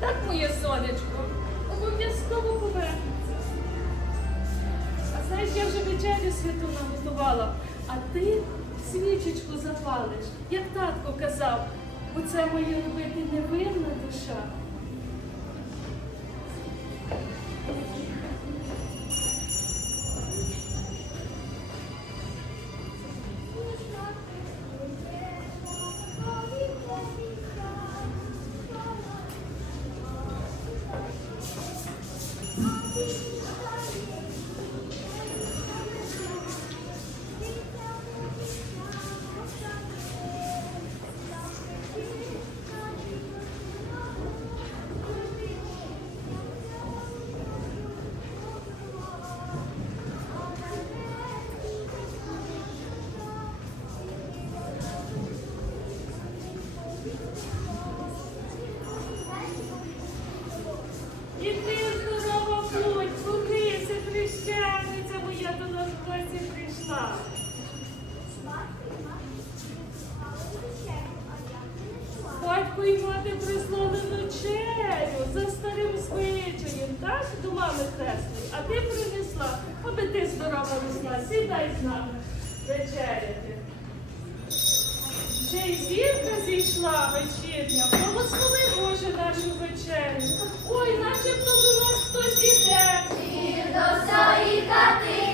Так, моє сонечко, обов'язково повернеться. А знаєш, я вже вечерю святу наготувала, а ти свічечку запалиш, як татко казав, бо це моє любити невинна душа. Батько і мати прислали вечерю за старим звичаєм, так, до мами хресної. А ти принесла, аби ти здорова росла. Сідай з нами вечеряти. Вже й зірка зійшла вечірня, благослови Боже нашу вечерю. Ой, начебто до нас хтось іде. Чи до цієї хати,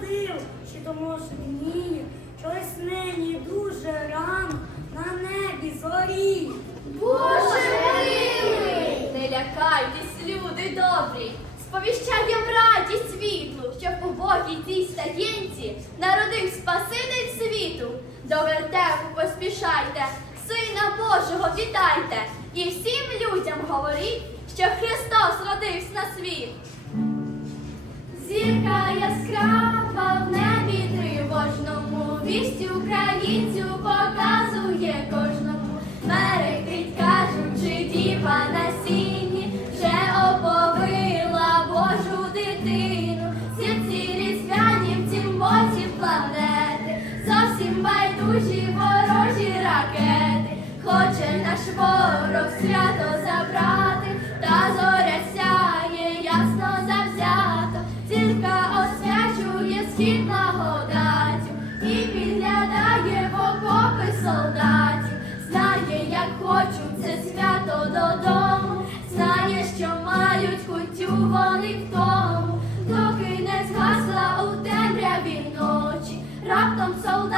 диво, чи то може ні, щось нині дуже рано на небі зорі. Боже милий! Не лякайтесь, люди добрі! Сповіщаєм радість світлу, що в убогій цій стаєнці народив Спаситель світу. До вертепу поспішайте, Сина Божого вітайте, і всім людям говоріть, що Христос родився на світ. Зірка яскрава в небі тривожному, вість українцю показує кожному, мерехтить, кажучи, діва на сіні, вже оповила Божу дитину, Серці різдвяні в цім боці планети, зовсім байдужі ворожі ракети, хоче наш ворог свято.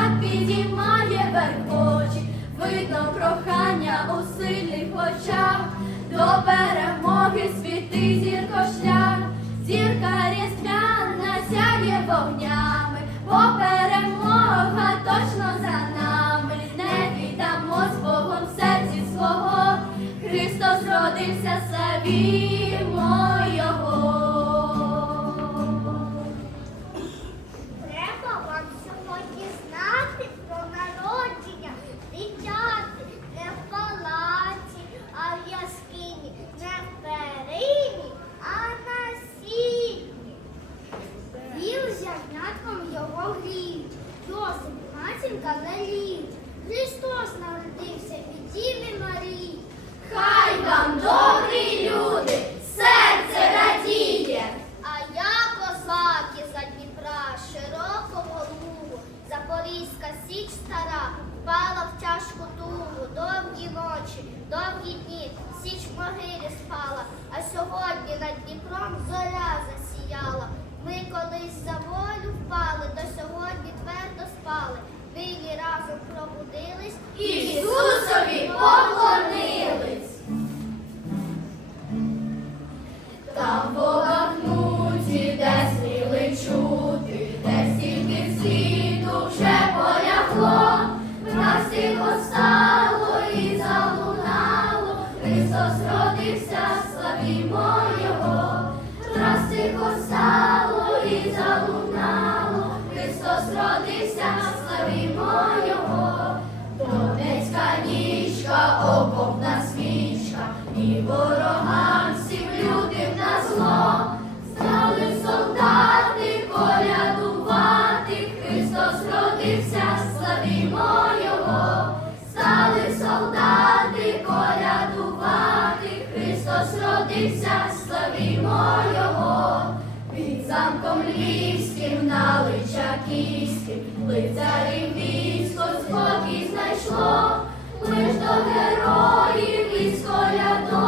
так підіймає верхочі, видно прохання у сильних очах, до перемоги світи зірко шлях, зірка різдвяна сяє вогнями, бо перемога точно за нами, не віддамо з Богом серці свого, Христос родився, славімо. Сьогодні над Дніпром зоря засіяла. Ми колись заводі. Dios. лицарів військо спокій знайшло, лиш до героїв і коляду.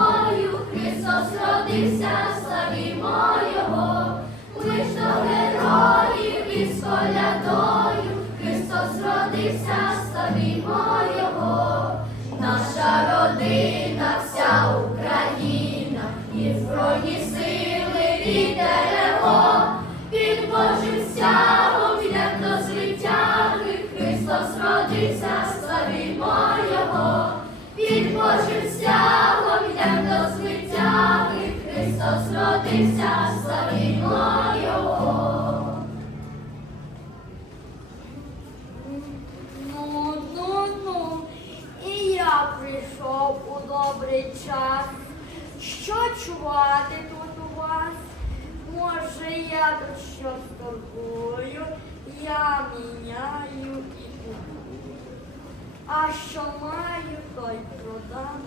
а що маю, то й продам.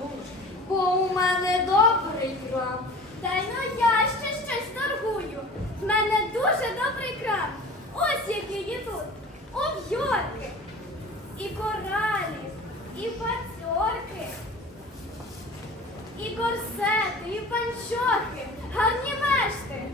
Бо у мене добрий крам. Та й ну я ще щось торгую. В мене дуже добрий крам. Ось які є тут. Обйорки, і коралі, і пацьорки, і корсети, і панчорки, гарні мешки.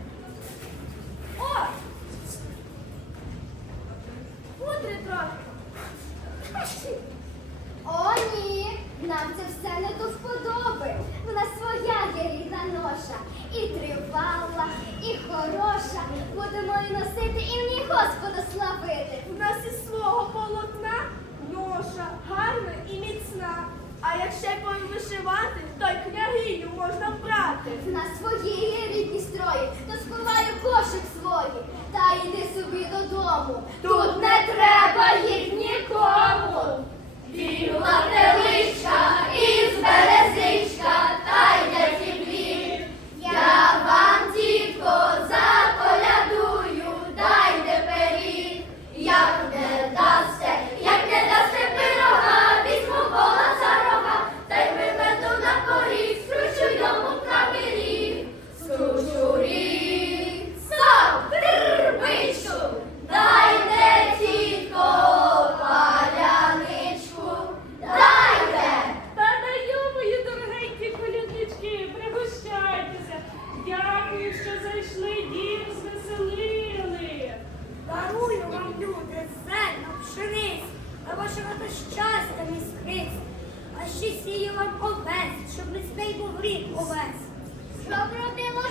ще вишивати, то й княгиню можна брати. На свої є рідні строї, то сховаю кошик свої, та йди собі додому. Тут не треба їх нікому. Віла теличка і збере. вашого дощастя, міс Христ, а ще сію вам овець, щоб міцний був рік овець. Щоб родило